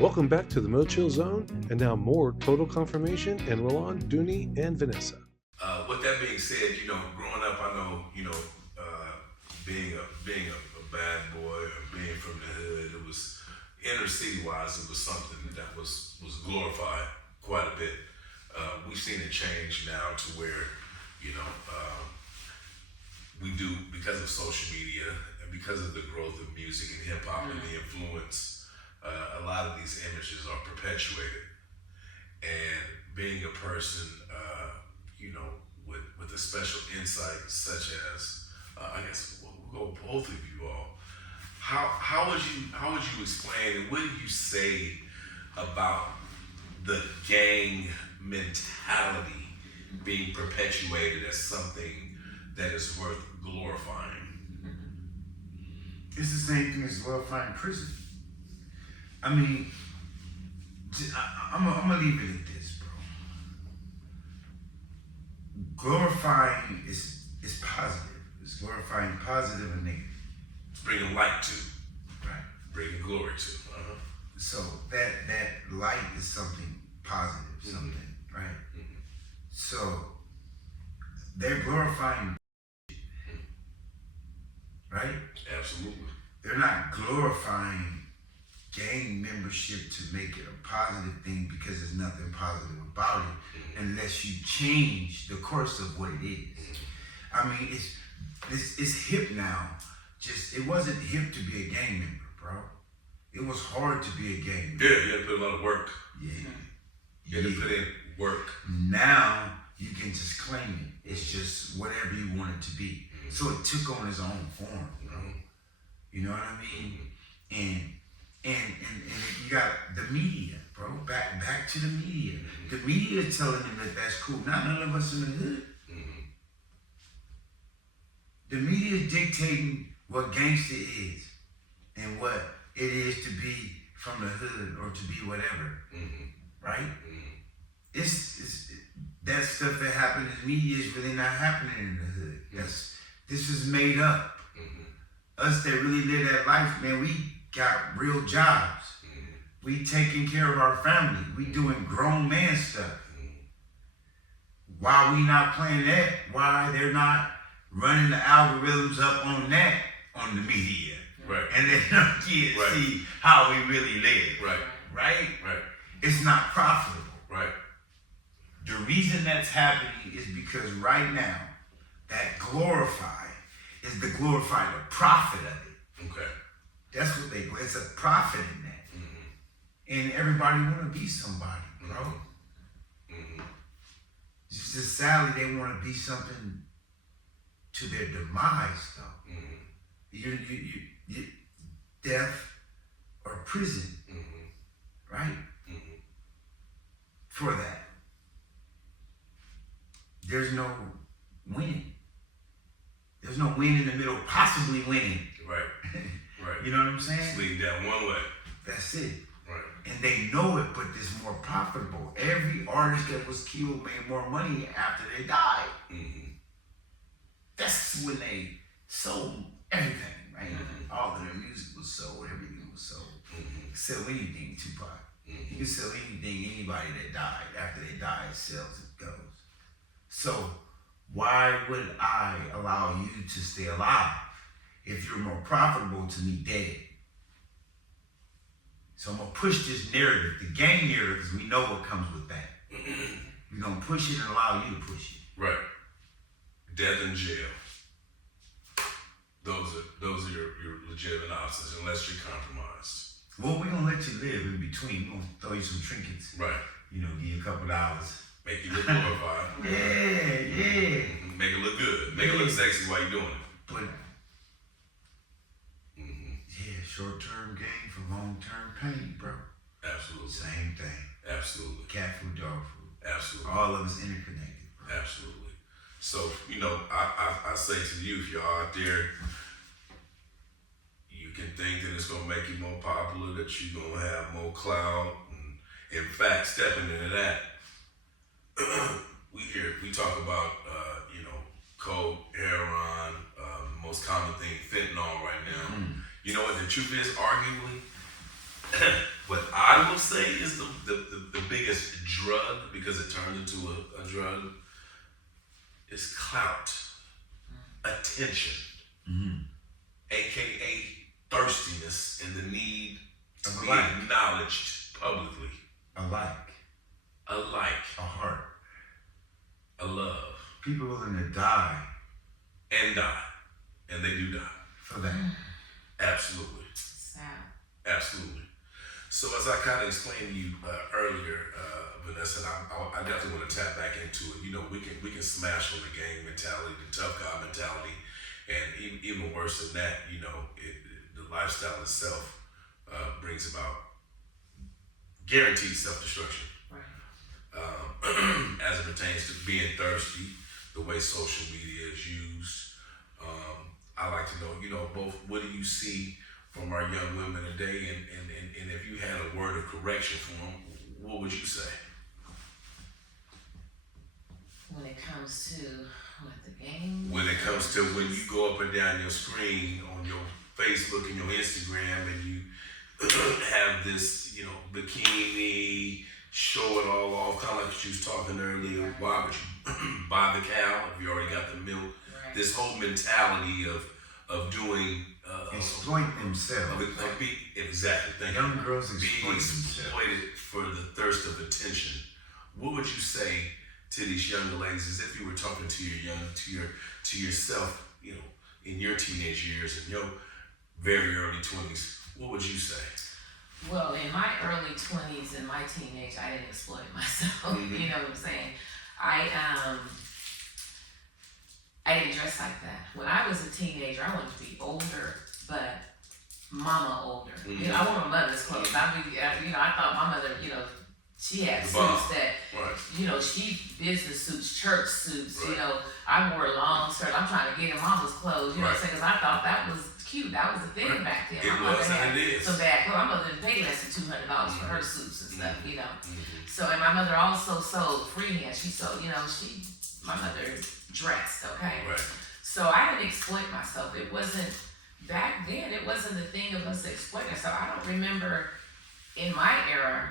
Welcome back to the MoChill Zone, and now more Total Confirmation and Rolon, Dunnie and Vanessa. With that being said, growing up, I know, being a bad boy or being from the hood, it was inner city wise, it was something that was glorified quite a bit. We've seen it change now to where, you know, we do, because of social media and because of the growth of music and hip hop and the influence, a lot of these images are perpetuated. And being a person, with a special insight such as, I guess we'll go both of you all. How would you explain and what do you say about the gang mentality being perpetuated as something that is worth glorifying? It's the same thing as glorifying prison. I mean, I'm gonna leave it at this, bro. Glorifying is positive. It's glorifying positive and negative. It's bringing light to, Right. bringing glory to. So that light is something positive, something, right? So they're glorifying, right? Absolutely. They're not glorifying gang membership to make it a positive thing because there's nothing positive about it unless you change the course of what it is. I mean, it's hip now. Just, it wasn't hip to be a gang member, bro. It was hard to be a gang member. Yeah, you had to put a lot of work. Yeah. You had to put in work. Now you can just claim it. It's just whatever you want it to be. So it took on its own form, bro. You know what I mean? And you got the media, bro. Back to the media. The media is telling them that that's cool. Not none of us in the hood. The media is dictating what gangster is and what it is to be from the hood or to be whatever, right? It's that stuff that happened in the media is really not happening in the hood. This is made up. Us that really live that life, man, we got real jobs. We taking care of our family. We doing grown man stuff. Why we not playing that? Why they're not running the algorithms up on that on the media? Right. And then our kids see how we really live. Right. Right? Right. It's not profitable. Right. The reason that's happening is because right now, that glorify is the glorify the profit of it. Okay. That's what it's a profit in that. And everybody want to be somebody, bro. Just sadly, they want to be something to their demise, though. You death or prison, right? For that. There's no winning. There's no win in the middle, possibly winning. Right. Right. You know what I'm saying? Just lead down one way. That's it. Right. And they know it, but it's more profitable. Every artist that was killed made more money after they died. That's when they sold everything, right? All of their music was sold, everything was sold. You can sell anything, Tupac. You can sell anything, anybody that died. After they die, it sells, it goes. So why would I allow you to stay alive if you're more profitable to me dead? So I'm gonna push this narrative, the gang narrative, because we know what comes with that. We're gonna push it and allow you to push it. Right. Death in jail. Those are your legitimate options unless you're compromised. Well, we're gonna let you live in between. We're gonna throw you some trinkets. Right. You know, give you a couple dollars. Make you look glorified. Yeah. Make it look good. Make it look sexy while you're doing it. But yeah, short-term gain for long-term pain, bro. Absolutely. Same thing. Absolutely. Cat food, dog food. Absolutely. All of us interconnected, bro. Absolutely. So, I say to you, if you're out there, you can think that it's going to make you more popular, that you're going to have more clout. And in fact, stepping into that, we talk about, coke, heroin, most common thing, fentanyl right now. You know what the truth is, arguably? What I I will say is the biggest drug, because it turns into a drug, is clout, attention, aka thirstiness and the need to be acknowledged publicly. A like. A like. A heart. A love. People willing to die. And die. And they do die. For that. Absolutely. Sad. Absolutely. So as I kind of explained to you earlier, Vanessa, and I definitely want to tap back into it. You know, we can smash on the gang mentality, the tough guy mentality, and even worse than that, you know, the lifestyle itself brings about guaranteed self-destruction. Right. As it pertains to being thirsty, the way social media is used. I like to know, you know, both what do you see from our young women today, and if you had a word of correction for them, what would you say? When it comes to what, the game? When it comes to when you go up and down your screen on your Facebook and your Instagram, and you have this, you know, bikini, show it all off, kind of like you was talking earlier. Right. Why would you buy the cow if you already got the milk? Right. This whole mentality of doing Exploit themselves. Exactly. Thank Young you. girls Being exploit themselves. exploited for the thirst of attention. What would you say to these younger ladies, as if you were talking to to yourself, you know, in your teenage years and your very early 20s? What would you say? Well, in my early 20s and my teenage, I didn't exploit myself. You know what I'm saying? I didn't dress like that. When I was a teenager, I wanted to be older, but mama older. You know, I wore my mother's clothes. I thought my mother, you know, she had suits that, Right. you know, she business suits, church suits. Right. You know, I wore a long skirt. I'm trying to get in mama's clothes. You know what I'm Right. saying? Because I thought that was cute. That was the thing Right. back then. It My mother was, had and it is. some bad clothes. My mother didn't pay less than $200 for her suits and stuff. You know. Mm-hmm. So, and my mother also sold freehand. She sold, you know, my mother dressed, okay? Right. So I didn't exploit myself. It wasn't, back then, it wasn't the thing of us exploiting. So I don't remember in my era,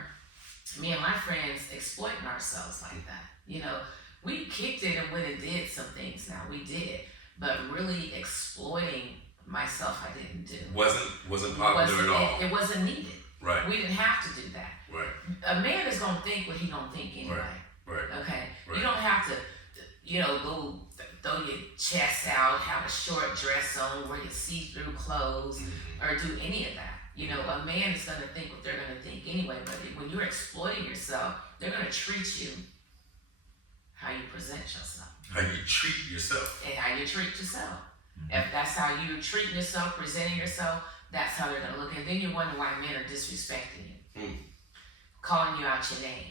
me and my friends exploiting ourselves like that. You know, we kicked it and went and did some things now. We did. But really exploiting myself, I didn't do. Wasn't popular at all. It wasn't needed. Right. We didn't have to do that. Right. A man is gonna think what he gonna think anyway. Right. Okay. Right. You don't have to, you know, go throw your chest out, have a short dress on, wear your see-through clothes, or do any of that. You know, a man is gonna think what they're gonna think anyway. But when you're exploiting yourself, they're gonna treat you how you present yourself How you treat yourself. and how you treat yourself. If that's how you're treating yourself, presenting yourself, that's how they're gonna look. And then you wonder why men are disrespecting you, calling you out your name.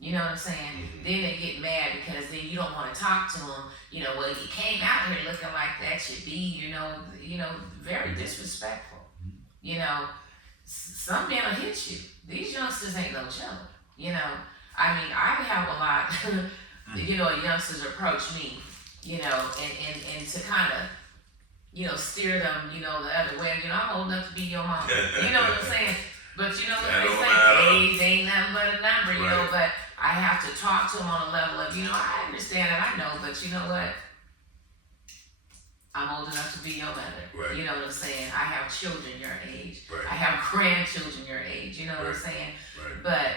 You know what I'm saying? Then they get mad because then you don't want to talk to them. You know, well, you came out here looking like that. You be, you know, very disrespectful. You know, some men will hit you. These youngsters ain't no joke. You know, I mean, I have a lot, you know, youngsters approach me, you know, and to kind of, you know, steer them, you know, the other way. You know, I'm old enough to be your mom. You know what I'm saying? But you know what they say, age ain't nothing but a number, you know, but I have to talk to them on a level of, you know, I understand and I know, but you know what? I'm old enough to be your mother. Right. You know what I'm saying? I have children your age. Right. I have grandchildren your age. You know what I'm saying? Right. But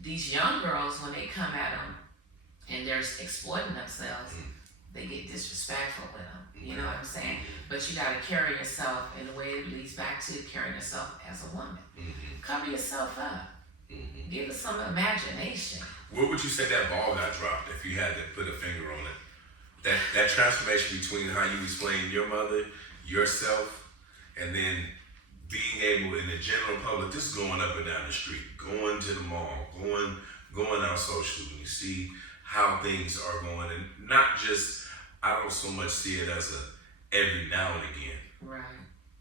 these young girls, when they come at them and they're exploiting themselves, they get disrespectful with them. You know what I'm saying? But you got to carry yourself in a way that leads back to carrying yourself as a woman. Cover yourself up. Give us some imagination. Where would you say that ball got dropped if you had to put a finger on it? That transformation between how you explain your mother, yourself, and then being able in the general public, just going up and down the street, going to the mall, going out socially, when you see how things are going, and not just, I don't so much see it as a every now and again, Right.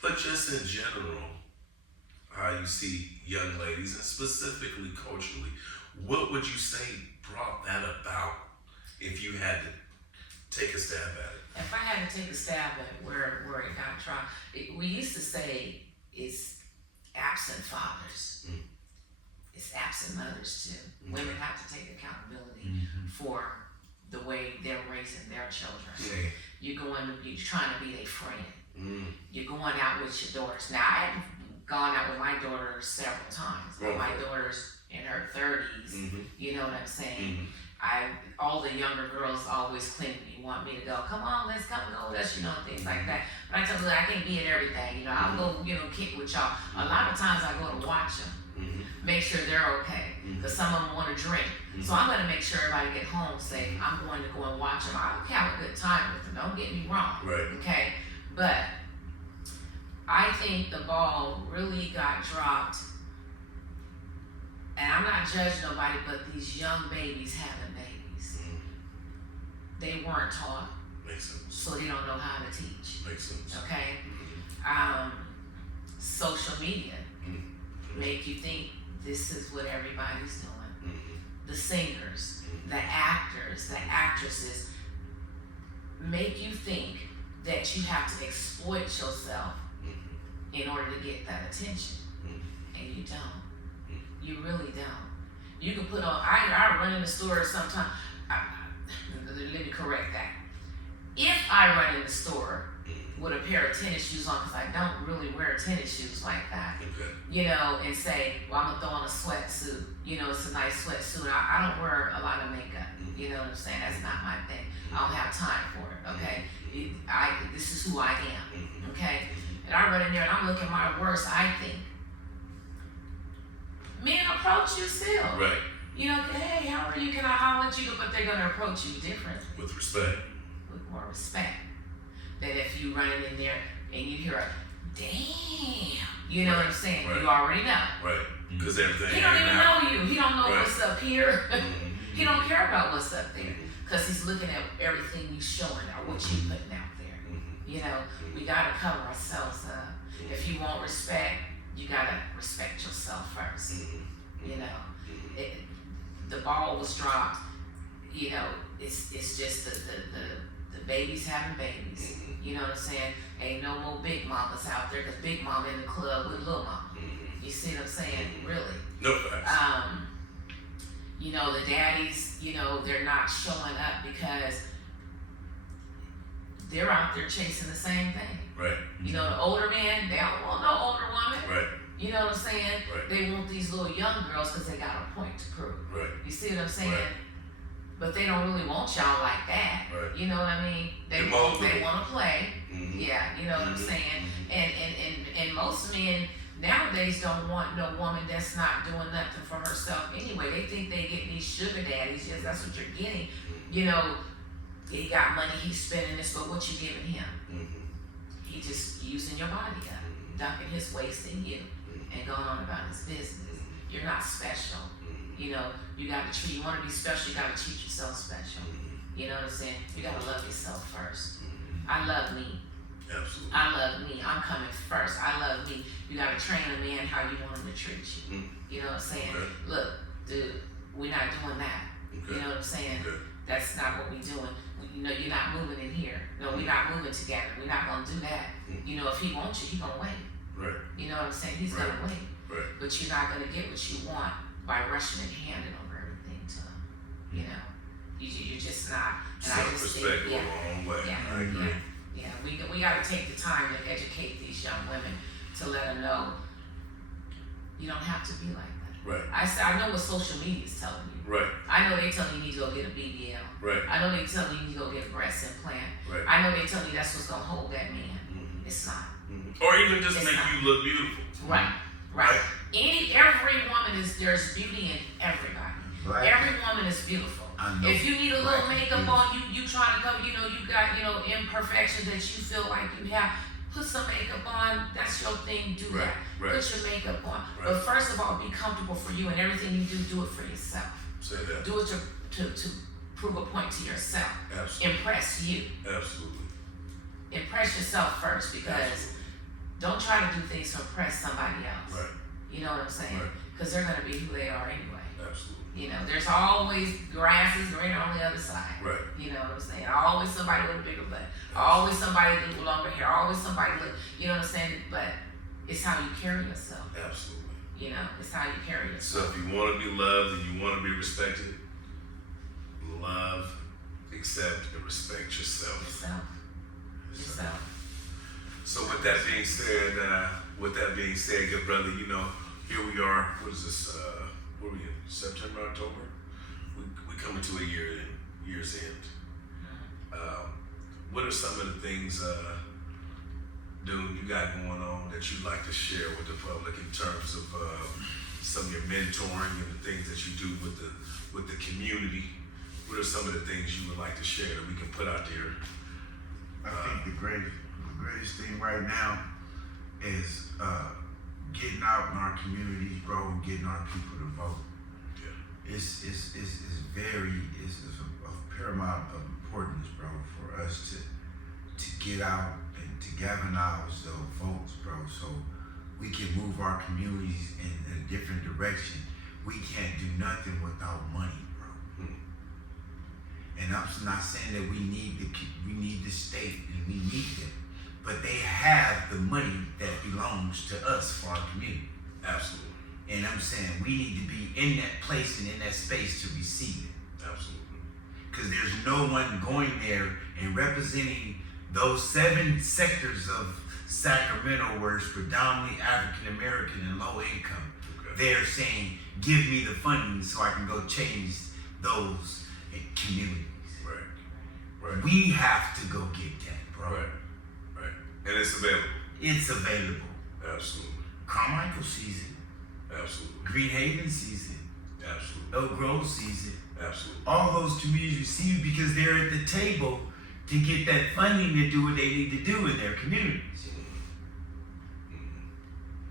but just in general, how you see young ladies, and specifically culturally, what would you say brought that about if you had to take a stab at it? If I had to take a stab at it, where it got dropped, we used to say it's absent fathers. mothers too. Women have to take accountability for the way they're raising their children. Yeah. You're trying to be their friend. You're going out with your daughters. Now, I've gone out with my daughter several times, but my daughter's in her 30s. You know what I'm saying? All the younger girls always cling to me, want me to go, come on, let's come go with us, you know, things like that. But I tell them, I can't be at everything, you know, I'll go, you know, kick with y'all. A lot of times I go to watch them, make sure they're okay, because some of them want to drink. So I'm going to make sure everybody get home safe. I'm going to go and watch them. I can have a good time with them, don't get me wrong, okay? But I think the ball really got dropped, and I'm not judging nobody, but these young babies having babies, they weren't taught, Makes sense. so they don't know how to teach. Makes sense. Okay, social media make you think this is what everybody's doing. The singers, the actors, the actresses make you think that you have to exploit yourself in order to get that attention, and you don't. You really don't. You can put on, I run in the store sometimes, let me correct that. If I run in the store with a pair of tennis shoes on, because I don't really wear tennis shoes like that, you know, and say, well, I'm gonna throw on a sweatsuit, you know, it's a nice sweatsuit. I don't wear a lot of makeup, you know what I'm saying? That's not my thing. I don't have time for it, okay? This is who I am, okay? And I run in there and I'm looking my worst, I think. Men approach you still. Right. You know, hey, how are you? Can I holler at you? But they're gonna approach you different. With respect. With more respect. Than if you running in there and you hear a damn. You know what I'm saying? You already know. Right. Because everything. He don't even know you. He don't know what's up here. He don't care about what's up there. Because he's looking at everything you showing or what you putting out there. You know, we gotta cover ourselves up. If you want respect, you gotta respect yourself first. You know, the ball was dropped. You know, it's just the babies having babies. You know what I'm saying? Ain't no more big mamas out there, because big mama in the club with little mama. You see what I'm saying? Really. No facts. You know, the daddies, you know, they're not showing up because they're out there chasing the same thing. Right. You know, the older men, they don't want no older woman. Right. You know what I'm saying? Right. They want these little young girls because they got a point to prove. Right. You see what I'm saying? Right. But they don't really want y'all like that. Right. You know what I mean? They want to play. Yeah, you know what I'm saying? And most men nowadays don't want no woman that's not doing nothing for herself anyway. They think they get these sugar daddies. Yes, that's what you're getting. You know, he got money, he's spending this, but what you giving him? He just using your body up, dumping his waist in you, and going on about his business. You're not special. You know, you want to be special, you gotta treat yourself special. You know what I'm saying? You gotta love yourself first. I love me. Absolutely. I love me. I'm coming first. I love me. You gotta train a man how you want him to treat you. You know what I'm saying? Look, dude, we're not doing that. You know what I'm saying? That's not what we're doing. You know, you're not moving in here. No, we're not moving together. We're not gonna do that. You know, if he wants you, he gonna wait. Right. You know what I'm saying? He's gonna wait. Right. But you're not gonna get what you want by rushing and handing over everything to him. You know, you're just not. And self-respect goes a long way. I agree. Yeah, we got to take the time to educate these young women to let them know you don't have to be like that. Right. I know what social media is telling you. Right. I know they telling you need to go get a BBL. Right. I know they telling you need to go get a breast implant. Right. I know they telling you that's what's gonna hold that man. It's not. Or even just make you look beautiful. Right. Right. Every woman there's beauty in everybody. Right. Every woman is beautiful. If you need a little makeup on, you trying to go, you know, you got, you know, imperfections that you feel like you have, put some makeup on, that's your thing, do that. Put your makeup on. But first of all, be comfortable for you, and everything you do it for yourself. Say that. Do it to prove a point to yourself. Absolutely. Impress you. Absolutely. Impress yourself first, because don't try to do things to impress somebody else. Right. You know what I'm saying? Because they're going to be who they are anyway. Absolutely. You know, there's always grasses greener on the other side. Right. You know what I'm saying? Always somebody with a bigger butt. Always somebody with longer hair. Always somebody with, you know what I'm saying? But it's how you carry yourself. Absolutely. You know, it's how you carry So yourself. if you want to be loved and you want to be respected, love, accept, and respect yourself. Yourself. So with that being said, good brother, you know, here we are. What is this? What are we in? September, October? We coming to a year's end. What are some of the things, you got going on that you'd like to share with the public in terms of some of your mentoring and the things that you do with the community? What are some of the things you would like to share that we can put out there? I think the greatest thing right now is getting out in our communities, bro, and getting our people to vote. Yeah. It's of paramount of importance, bro, for us to get out and to galvanize those votes, bro, so we can move our communities in a different direction. We can't do nothing without money, bro. And I'm not saying that we need the state and we need them, but they have the money that belongs to us for our community. Absolutely. And I'm saying we need to be in that place and in that space to receive it. Absolutely. Because there's no one going there and representing those 7 sectors of Sacramento where it's predominantly African American and low income. Okay. They're saying, give me the funding so I can go change those communities. Right. We have to go get that, bro. Right. And it's available. It's available. Absolutely. Carmichael sees it. Absolutely. Greenhaven sees it. Absolutely. Oak Grove sees it. Absolutely. All those communities receive it because they're at the table to get that funding to do what they need to do in their communities.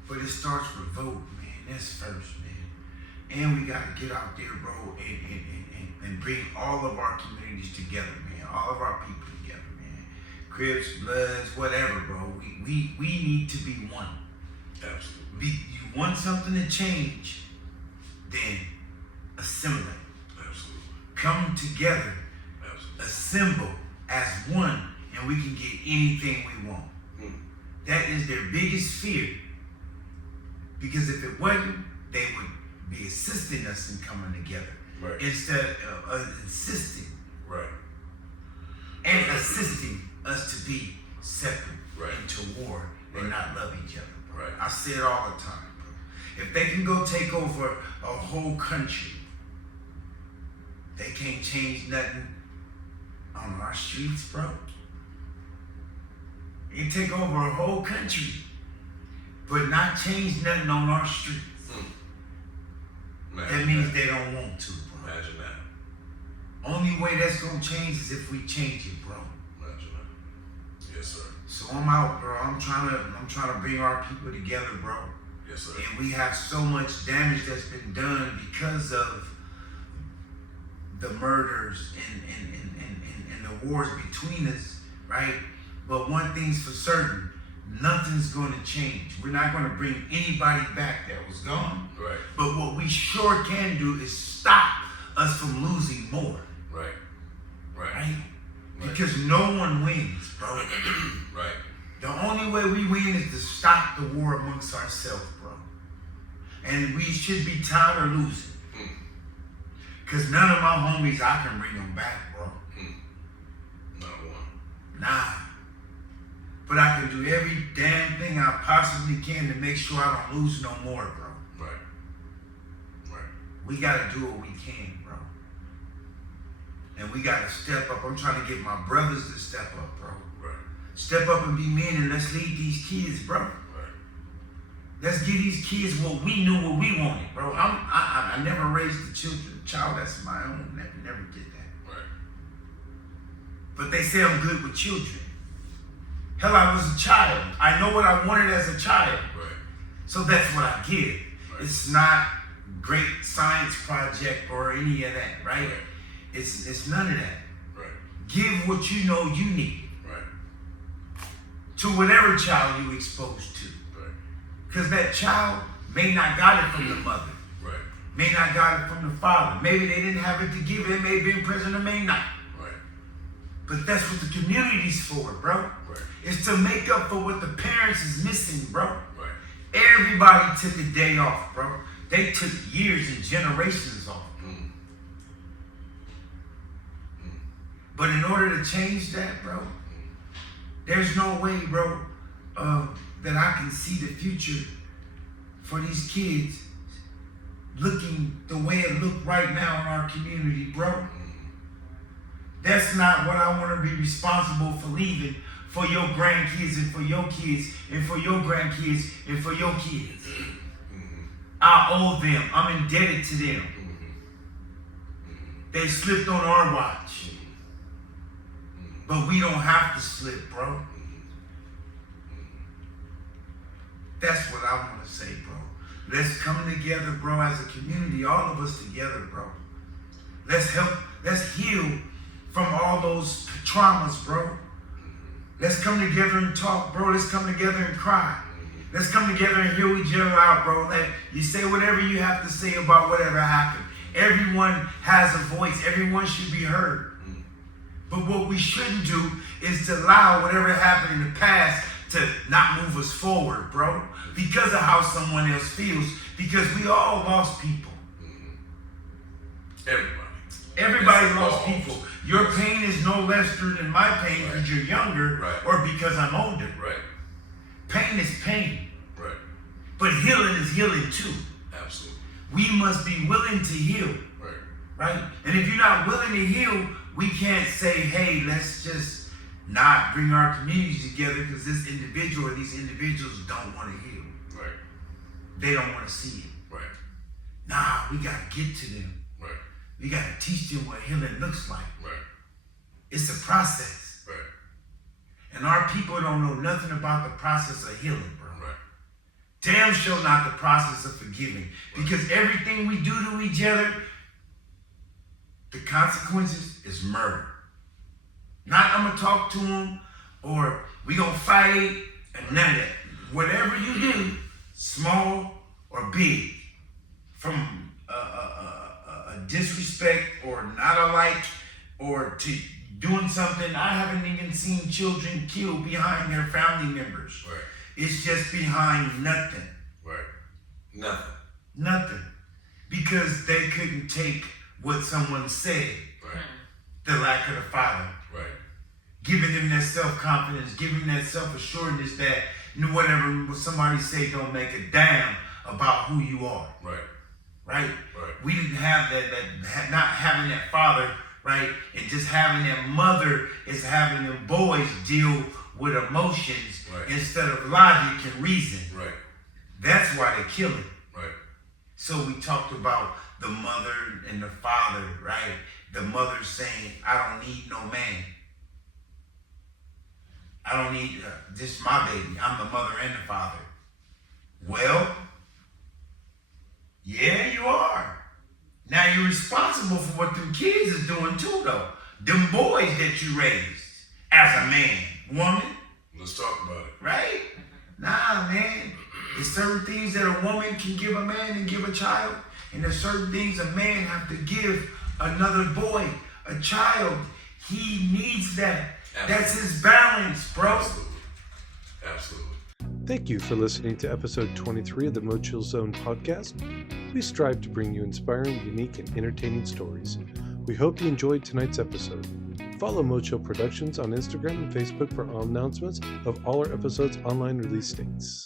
But it starts with vote, man. That's first, man. And we got to get out there, bro, and bring all of our communities together, man. All of our people together, man. Crips, Bloods, whatever, bro. We need to be one. Absolutely. You want something to change, then assimilate. Absolutely. Come together, Absolutely. assemble as one, and we can get anything we want. That is their biggest fear. Because if it wasn't, they would be assisting us in coming together. Right. Instead of insisting Right. and assisting us to be separate Right. into war and Right. not love each other. Bro. Right. I say it all the time, bro. If they can go take over a whole country, they can't change nothing on our streets, bro. They can take over a whole country, but not change nothing on our streets. That means they don't want to, bro. Imagine that. Only way that's gonna change is if we change it, bro. Imagine that. Yes, sir. So I'm out, bro. I'm trying to bring our people together, bro. Yes, sir. And we have so much damage that's been done because of the murders and the wars between us, right? But one thing's for certain, nothing's going to change. We're not going to bring anybody back that was gone. Right. But what we sure can do is stop us from losing more, Right. Right. right? Because no one wins, bro. Right. The only way we win is to stop the war amongst ourselves, bro. And we should be tired of losing. Because none of my homies, I can bring them back, bro. Not one. Nah. But I can do every damn thing I possibly can to make sure I don't lose no more, bro. Right. Right. We gotta do what we can, bro. And we gotta step up. I'm trying to get my brothers to step up, bro. Right. Step up and be men and let's lead these kids, bro. Right. Let's give these kids what we knew, what we wanted, bro. I never raised the child that's my own. Never did that. Right. But they say I'm good with children. Hell, I was a child. I know what I wanted as a child. Right. So that's what I give. Right. It's not great science project or any of that, right? Right. It's none of that. Right. Give what you know you need Right. to whatever child you exposed to. Right. Because that child may not got it from the mother. Right. May not got it from the father. Maybe they didn't have it to give. They may be in prison or may not. Right. But that's what the community's for, bro. Right. It's to make up for what the parents is missing, bro. Right. Everybody took a day off, bro. They took years and generations off. But in order to change that, bro, there's no way, bro, that I can see the future for these kids looking the way it look right now in our community, bro. That's not what I want to be responsible for leaving for your grandkids and for your kids and for your grandkids and for your kids. I owe them. I'm indebted to them. They slipped on our watch. But we don't have to slip, bro. That's what I want to say, bro. Let's come together, bro, as a community, all of us together, bro. Let's help, let's heal from all those traumas, bro. Let's come together and talk, bro. Let's come together and cry. Let's come together and hear each other out, bro. Like, you say whatever you have to say about whatever happened. Everyone has a voice. Everyone should be heard. But what we shouldn't do is to allow whatever happened in the past to not move us forward, bro. Because of how someone else feels. Because we all lost people. Everybody lost people. Your pain is no lesser than my pain because you're younger or because I'm older. Pain is pain. But healing is healing too. Absolutely. We must be willing to heal. Right? And if you're not willing to heal, we can't say, hey, let's just not bring our communities together because this individual or these individuals don't want to heal. They don't want to see it. Nah, we got to get to them. We got to teach them what healing looks like. It's a process. And our people don't know nothing about the process of healing, bro. Damn sure not the process of forgiving. Because everything we do to each other, the consequences is murder. Not I'm going to talk to them or we going to fight and none of that. Whatever you do, small or big, from a disrespect or not a like or to doing something, I haven't even seen children killed behind their family members. It's just behind nothing. Nothing. Because they couldn't take what someone said. The lack of the father. Giving them that self-confidence, giving them that self-assuredness that whatever somebody say don't make a damn about who you are. Right? We didn't have that not having that father, right? And just having that mother is having them boys deal with emotions instead of logic and reason. That's why they're killing. So we talked about the mother and the father, right? The mother saying, I don't need no man. I don't need, this is my baby. I'm the mother and the father. Well, yeah, you are. Now you're responsible for what them kids is doing too, though. Them boys that you raised as a man, woman. Let's talk about it. Right? Nah, man. There's certain things that a woman can give a man and give a child. And there's certain things a man have to give another boy, a child. He needs that. Absolutely. That's his balance, bro. Absolutely. Thank you for listening to episode 23 of the MoChill Zone podcast. We strive to bring you inspiring, unique, and entertaining stories. We hope you enjoyed tonight's episode. Follow MoChill Productions on Instagram and Facebook for announcements of all our episodes' online release dates.